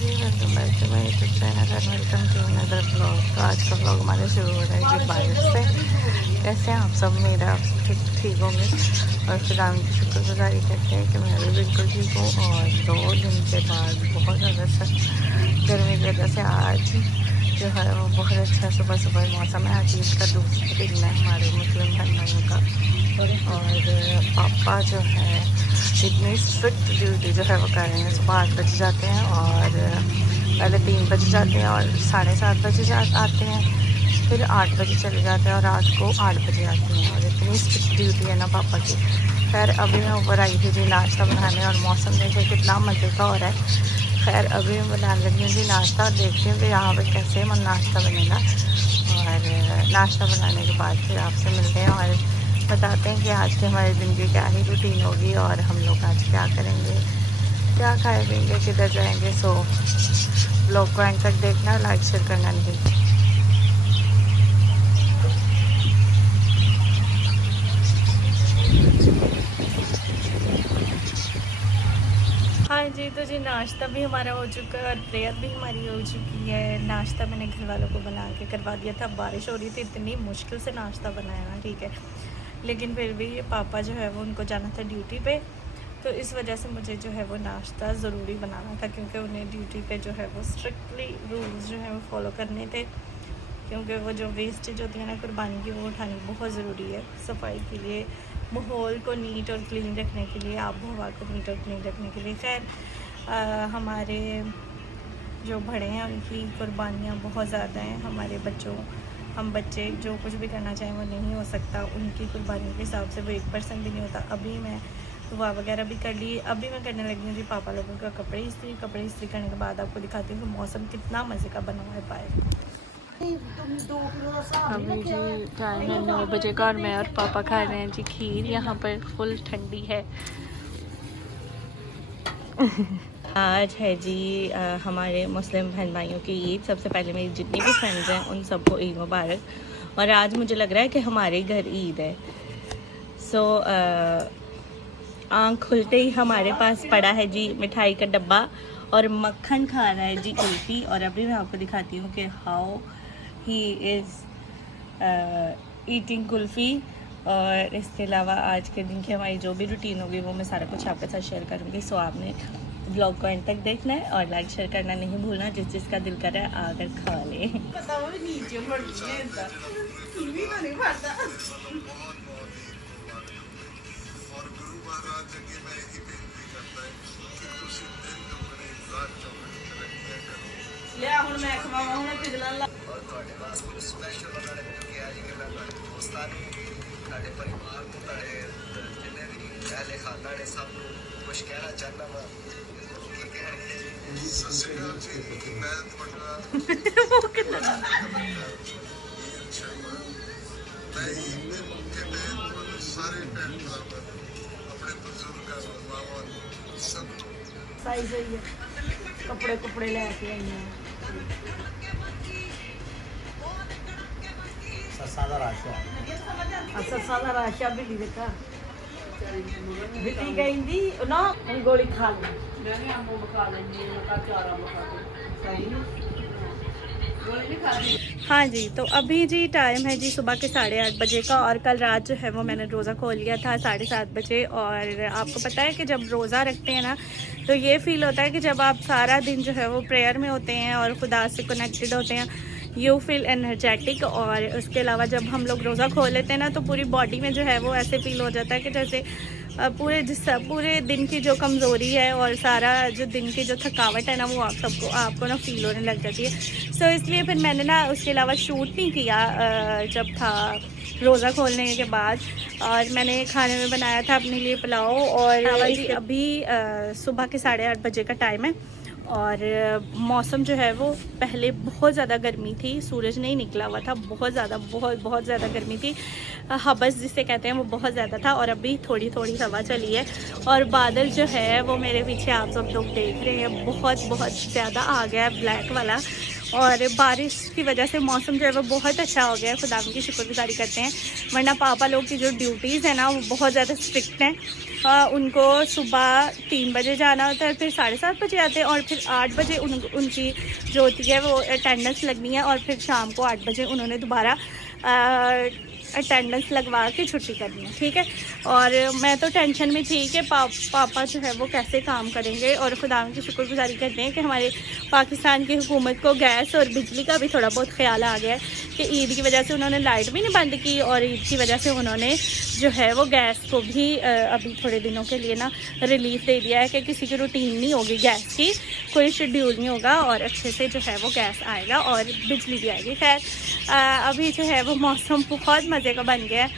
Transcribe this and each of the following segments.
Ji welcome back to my YouTube channel and welcome to another blog. तो आज का blog हमारा शुरू हो रहा है जी बारिश से। कैसे हैं आप सब? मेरा आप सब ठीक होंगे और फिर हम की शुक्रगुजारी करते हैं कि मैं भी बिल्कुल ठीक हूँ। और 2 दिन के बाद बहुत ज़्यादा गर्मी की वजह से आज जो है वो बहुत अच्छा सुबह सुबह मौसम है। आज ईद का दूसरा दिन है हमारे मुस्लिम भाई भाइयों का। और पापा जो है इतनी स्ट्रिक्ट ड्यूटी जो है वो कर रहे हैं। सुबह 8 बजे जाते हैं और पहले 3 बजे जाते हैं और 7:30 बजे आते हैं, फिर 8 बजे चले जाते हैं और रात को 8 बजे आते हैं। और इतनी स्ट्रिक्ट ड्यूटी है ना पापा की। खैर अभी मैं ऊपर आई थी जी नाश्ता बनाने और मौसम देखे कितना मज़े का हो रहा है। खैर अभी मैं बनाने लगी हूँ जी नाश्ता। देखती हूँ कि यहाँ पर कैसे मन नाश्ता बनेगा। और नाश्ता बनाने के बाद फिर आपसे मिलते हैं और बताते हैं कि आज के हमारे दिन की क्या ही रूटीन होगी और हम लोग आज क्या करेंगे, क्या खाए पिएंगे, किधर जाएंगे। सो ब्लॉग को एंड तक देखना, लाइक शेयर करना नहीं। हाँ जी, तो जी नाश्ता भी हमारा हो चुका है और प्रेयर भी हमारी हो चुकी है। नाश्ता मैंने घर वालों को बना के करवा दिया था। बारिश हो रही थी, इतनी मुश्किल से नाश्ता बनाया ना, ठीक है, लेकिन फिर भी पापा जो है वो उनको जाना था ड्यूटी पे, तो इस वजह से मुझे जो है वो नाश्ता ज़रूरी बनाना था क्योंकि उन्हें ड्यूटी पे जो है वो स्ट्रिक्टली रूल्स जो है वो फॉलो करने थे। क्योंकि वो जो वेस्टेज होती है ना कुर्बानी की, वो उठानी बहुत ज़रूरी है सफाई के लिए, माहौल को नीट और क्लीन रखने के लिए, आब हवा को नीट और क्लीन रखने के लिए। खैर हमारे जो बड़े हैं उनकी कुर्बानियाँ बहुत ज़्यादा हैं। हमारे बच्चों, हम बच्चे जो कुछ भी करना चाहें वो नहीं हो सकता। उनकी कुर्बानी के हिसाब से वो 1% भी नहीं होता। अभी मैं दुआ वगैरह भी कर ली, अभी मैं करने लगी हूँ जी पापा लोगों का कपड़े इस्त्री करने के बाद आपको दिखाती हूँ कि मौसम कितना मज़े का बना हुआ है पाए। अभी जी टाइम है 9 बजे का और मैं और पापा खा रहे हैं जी खीर। यहाँ पर फुल ठंडी है। आज है जी हमारे मुस्लिम बहन भाइयों की ईद। सबसे पहले मेरी जितनी भी फ्रेंड्स हैं उन सबको ईद मुबारक। और आज मुझे लग रहा है कि हमारे घर ईद है। सो आँख खुलते ही हमारे पास पड़ा है जी मिठाई का डब्बा और मक्खन खा रहा है जी कुल्फ़ी। और अभी मैं आपको दिखाती हूँ कि how he is eating kulfi. और इसके अलावा आज के दिन की हमारी जो भी रूटीन होगी वो मैं सारा कुछ आपके साथ शेयर करूँगी। सो आपने ब्लॉग को एंड तक देखना है और लाइक शेयर करना नहीं भूलना। जिसका दिल कर रहा है आकर खा ले। सही है, कपड़े लेके आई हैं। सादा राशा भी देखा बिटी गई ना गोली खा ली। हाँ जी, तो अभी जी टाइम है जी सुबह के 8:30 बजे का। और कल रात जो है वो मैंने रोज़ा खोल लिया था 7:30 बजे। और आपको पता है कि जब रोज़ा रखते हैं ना तो ये फील होता है कि जब आप सारा दिन जो है वो प्रेयर में होते हैं और खुदा से कनेक्टेड होते हैं, यू फील एनर्जेटिक। और उसके अलावा जब हम लोग रोज़ा खोल लेते हैं ना तो पूरी बॉडी में जो है वो ऐसे फील हो जाता है कि जैसे पूरे दिन की जो कमज़ोरी है और सारा जो दिन की जो थकावट है ना वो आपको ना फील होने लग जाती है। सो इसलिए फिर मैंने ना उसके अलावा शूट नहीं किया जब था रोज़ा खोलने के बाद। और मैंने खाने में बनाया था अपने लिए पुलाव। और अभी सुबह के 8:30 बजे का टाइम है और मौसम जो है वो पहले बहुत ज़्यादा गर्मी थी, सूरज नहीं निकला हुआ था, बहुत ज़्यादा गर्मी थी, हबस जिसे कहते हैं वो बहुत ज़्यादा था। और अभी थोड़ी थोड़ी हवा चली है और बादल जो है वो मेरे पीछे आप सब लोग देख रहे हैं बहुत ज़्यादा आ गया है ब्लैक वाला। और बारिश की वजह से मौसम जो है वो बहुत अच्छा हो गया है, खुदा की शुक्रगुजारी करते हैं। वरना पापा लोग की जो ड्यूटीज़ है ना वो बहुत ज़्यादा स्ट्रिक्ट हैं। उनको सुबह 3 बजे जाना होता है, फिर 7:30 बजे आते हैं और फिर 8 बजे उनकी जो होती है वो अटेंडेंस लगनी है, और फिर शाम को 8 बजे उन्होंने दोबारा अटेंडेंस लगवा के छुट्टी करनी है, ठीक है। और मैं तो टेंशन में थी कि पापा जो है वो कैसे काम करेंगे, और खुदा की शुक्रगुजारी करते हैं कि हमारे पाकिस्तान की हुकूमत को गैस और बिजली का भी थोड़ा बहुत ख्याल आ गया है कि ईद की वजह से उन्होंने लाइट भी नहीं बंद की, और ईद की वजह से उन्होंने जो है वो गैस को भी अभी थोड़े दिनों के लिए ना रिलीफ दे दिया है कि किसी की रूटीन नहीं होगी गैस की, कोई शेड्यूल नहीं होगा, और अच्छे से जो है वो गैस आएगा और बिजली भी आएगी। खैर अभी जो है वो मौसम बहुत मज़े का बन गया है,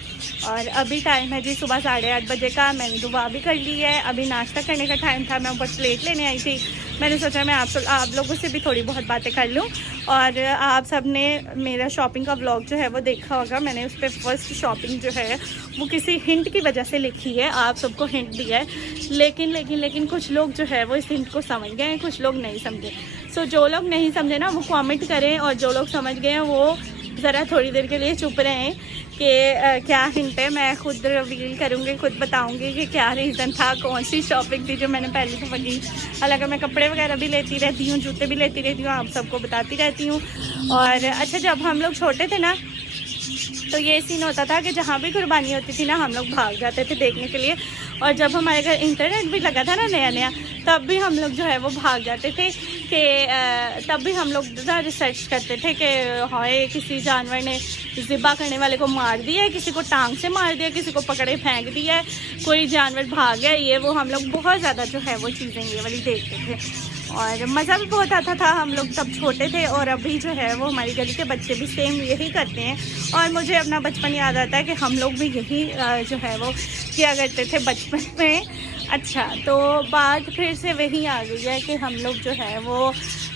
और अभी टाइम है जी सुबह 8:30 बजे का। मैंने दुआ भी कर ली है, अभी नाश्ता करने का टाइम था, मैं ऊपर प्लेट लेने आई थी। मैंने सोचा मैं आप लोगों से भी थोड़ी बहुत बातें कर लूँ। और आप सब ने मेरा शॉपिंग का व्लॉग जो है वो देखा होगा, मैंने उस पर फर्स्ट शॉपिंग जो है वो किसी हिंट की वजह से लिखी है, आप सबको हिंट दिया है, लेकिन कुछ लोग जो है वो इस हिंट को समझ गए हैं, कुछ लोग नहीं समझे। सो जो लोग नहीं समझे ना वो कमेंट करें, और जो लोग समझ गए हैं वो ज़रा थोड़ी देर के लिए चुप रहें कि क्या हिंट है। मैं खुद रिवील करूँगी, खुद बताऊँगी कि क्या रीज़न था, कौन सी शॉपिंग थी जो मैंने पहले तो की। हालांकि मैं कपड़े वगैरह भी लेती रहती हूँ, जूते भी लेती रहती हूँ, आप सबको बताती रहती हूँ। और अच्छा, जब हम लोग छोटे थे ना तो ये सीन होता था कि जहाँ भी कुर्बानी होती थी ना हम लोग भाग जाते थे देखने के लिए, और जब हमारे घर इंटरनेट भी लगा था ना नया तब भी हम लोग जो है वो भाग जाते थे कि तब भी हम लोग रिसर्च करते थे कि हाय किसी जानवर ने ज़िबा करने वाले को मार दिया है, किसी को टांग से मार दिया, किसी को पकड़े फेंक दिया है, कोई जानवर भाग गया, ये वो हम लोग बहुत ज़्यादा जो है वो चीज़ें ये वाली देखते थे, और मज़ा भी बहुत आता था। हम लोग तब छोटे थे, और अभी जो है वो हमारी गली के बच्चे भी सेम यही करते हैं, और मुझे अपना बचपन याद आता है कि हम लोग भी यही जो है वो किया करते थे बचपन में। अच्छा, तो बात फिर से वही आ गई है कि हम लोग जो है वो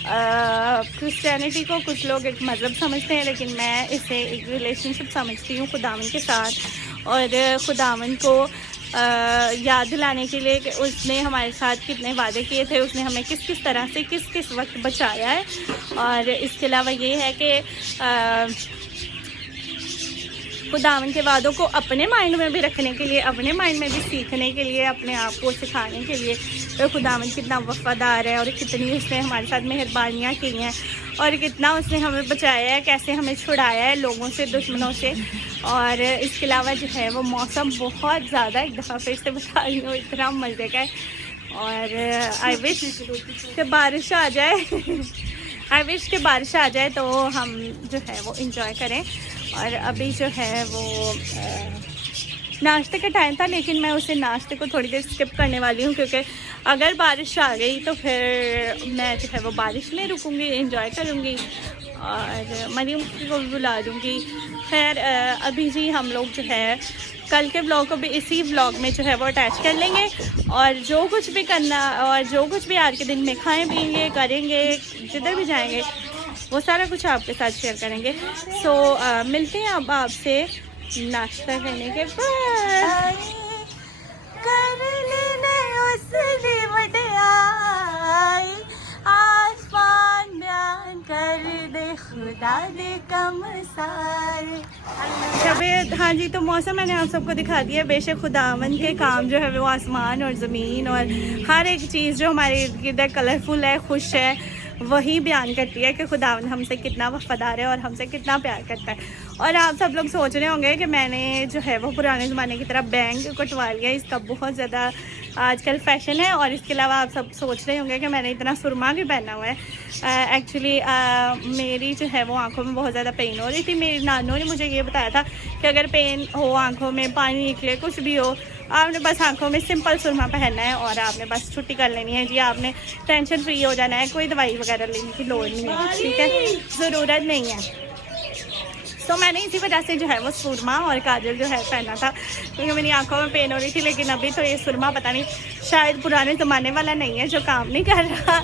क्रिश्चियनिटी को कुछ लोग एक मज़हब समझते हैं, लेकिन मैं इसे एक रिलेशनशिप समझती हूँ खुदावन के साथ, और खुदावन को याद दिलाने के लिए कि उसने हमारे साथ कितने वादे किए थे, उसने हमें किस किस तरह से किस किस वक्त बचाया है। और इसके अलावा ये है कि खुदावन के वादों को अपने माइंड में भी रखने के लिए, अपने माइंड में भी सीखने के लिए, अपने आप को सिखाने के लिए तो खुदावन कितना वफ़ादार है, और कितनी उसने हमारे साथ मेहरबानियाँ की हैं, और कितना उसने हमें बचाया है, कैसे हमें छुड़ाया है लोगों से, दुश्मनों से। और इसके अलावा जो है वो मौसम बहुत ज़्यादा, एक दफ़ा फिर से बता रही हूँ, इतना मज़े का है, और आई विश कि बारिश आ जाए आई विश कि बारिश आ जाए तो हम जो है वो इंजॉय करें। और अभी जो है वो नाश्ते का टाइम था, लेकिन मैं उसे नाश्ते को थोड़ी देर स्किप करने वाली हूँ, क्योंकि अगर बारिश आ गई तो फिर मैं जो है वो बारिश में रुकूँगी, इंजॉय करूँगी, और मरियम को भी बुला दूँगी। खैर अभी जी हम लोग जो है कल के व्लॉग को भी इसी व्लॉग में जो है वो अटैच कर लेंगे, और जो कुछ भी करना और जो कुछ भी आज के दिन में खाएँ पिएंगे करेंगे, जिधर भी जाएंगे वो सारा कुछ आपके साथ शेयर करेंगे। सो मिलते हैं अब आपसे नाश्ता करने के बाद। हाँ जी, तो मौसम मैंने आप सबको दिखा दिया। बेशक खुदावन के काम जो है वो आसमान और ज़मीन और हर एक चीज़ जो हमारे इर्द गिर्द कलरफुल है, खुश है, वही बयान करती है कि खुदावन हमसे कितना वफ़ादार है और हमसे कितना प्यार करता है। और आप सब लोग सोच रहे होंगे कि मैंने जो है वो पुराने ज़माने की तरह बैंग कटवा लिया, इसका बहुत ज़्यादा आजकल फ़ैशन है। और इसके अलावा आप सब सोच रहे होंगे कि मैंने इतना सुरमा भी पहना हुआ है। एक्चुअली मेरी जो है वो आंखों में बहुत ज़्यादा पेन हो रही थी। मेरी नानों ने मुझे ये बताया था कि अगर पेन हो, आंखों में पानी निकले, कुछ भी हो, आपने बस आंखों में सिंपल सुरमा पहनना है और आपने बस छुट्टी कर लेनी है जी। आपने टेंशन फ्री हो जाना है, कोई दवाई वगैरह लेने की लोड़ नहीं है, ठीक है, ज़रूरत नहीं है। तो मैंने इसी वजह से जो है वो सुरमा और काजल जो है पहना था, क्योंकि मेरी आंखों में पेन हो रही थी। लेकिन अभी तो ये सुरमा पता नहीं शायद पुराने ज़माने वाला नहीं है जो काम नहीं कर रहा।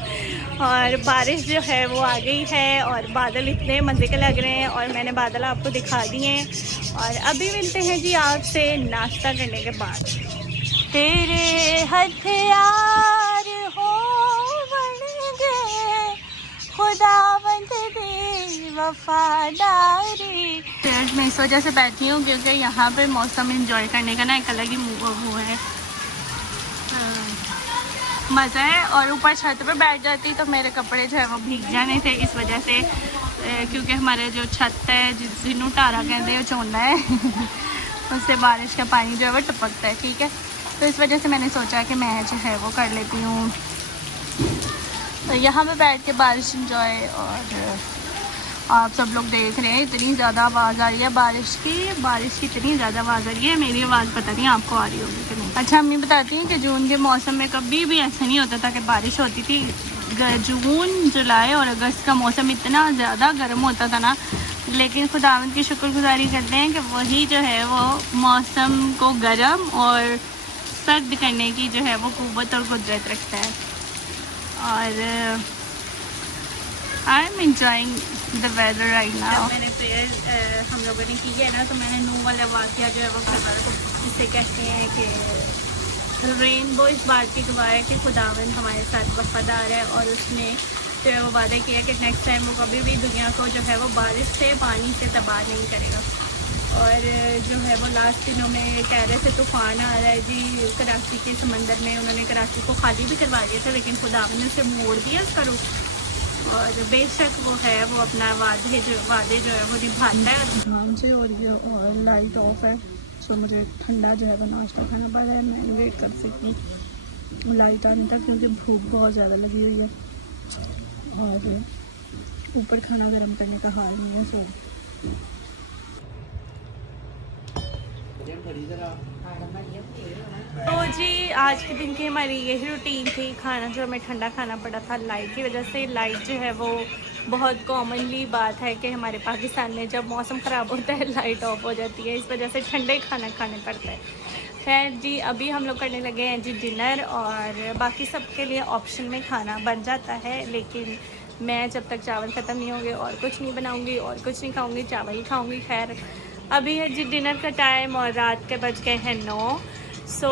और बारिश जो है वो आ गई है और बादल इतने मज़े के लग रहे हैं और मैंने बादल आपको दिखा दिए हैं। और अभी मिलते हैं जी आपसे नाश्ता करने के बाद। तेरे हथियार हो बन गए खुदावंद दी वफादारी। चेयर्स में इस वजह से बैठी हूँ क्योंकि यहाँ पे मौसम एंजॉय करने का ना एक अलग ही वो है। मज़ा है। और ऊपर छत पे बैठ जाती तो मेरे कपड़े जो है वो भीग जाने थे, इस वजह से क्योंकि हमारे जो छत है जिन्हों टारा कहते हैं चोना है उससे बारिश का पानी जो है वो टपकता है, ठीक है। तो इस वजह से मैंने सोचा कि मैं जो है वो कर लेती हूँ, तो यहाँ पे बैठ के बारिश इंजॉय। और आप सब लोग देख रहे हैं इतनी ज़्यादा आवाज़ आ रही है बारिश की इतनी ज़्यादा आवाज़ आ रही है। मेरी आवाज़ पता नहीं आपको आ रही होगी कि नहीं। अच्छा, अम्मी बताती हैं कि जून के मौसम में कभी भी ऐसा नहीं होता था कि बारिश होती थी। जून, जुलाई और अगस्त का मौसम इतना ज़्यादा गर्म होता था ना, लेकिन खुदावंद की शुक्रगुजारी करते हैं कि वही जो है वो मौसम को गर्म और सर्द करने की जो है वो क़ुव्वत और कुदरत रखता है। और I am enjoying the weather right now. मैंने प्रेयर हम लोगों ने की है ना, तो मैंने नू वाला वाक़या जो है वो घर वालों को जिसे कहते हैं कि रेनबो इस बात की गवाह है कि खुदावंद हमारे साथ वफादार है, और उसने जो है वो वादा किया कि नेक्स्ट टाइम वो कभी भी दुनिया को जो है वो बारिश से, पानी से तबाह नहीं करेगा। और जो है वो लास्ट दिनों में कह रहे थे तूफ़ान आ रहा है जी कराची के समंदर में, उन्होंने कराची को खाली भी करवा दिया था, लेकिन खुदावंद ने उसे मोड़ दिया उसका रुख। और बेशक वो है वो अपना वादे जो है वो निभाता है। शाम से हो रही है और लाइट ऑफ है, सो मुझे ठंडा जो है वो नाश्ता खाना पड़ रहा है। मैं वेट कर सकती लाइट आने तक, क्योंकि भूख बहुत ज़्यादा लगी हुई है और ऊपर खाना गर्म करने का हाल नहीं है। सो तो जी आज के दिन की हमारी यही रूटीन थी। खाना जो हमें ठंडा खाना पड़ा था लाइट की वजह से। लाइट जो है वो बहुत कॉमनली बात है कि हमारे पाकिस्तान में जब मौसम ख़राब होता है लाइट ऑफ हो जाती है, इस वजह से ठंडे खाना खाने पड़ता है। खैर जी, अभी हम लोग करने लगे हैं जी डिनर, और बाकी सबके लिए ऑप्शन में खाना बन जाता है, लेकिन मैं जब तक चावल ख़त्म नहीं होंगे और कुछ नहीं बनाऊँगी और कुछ नहीं खाऊँगी, चावल ही खाऊँगी। खैर अभी है जी डिनर का टाइम और रात के बज गए हैं 9। सो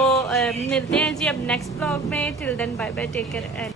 मिलते हैं जी अब नेक्स्ट ब्लॉग में। Till then bye bye, take care and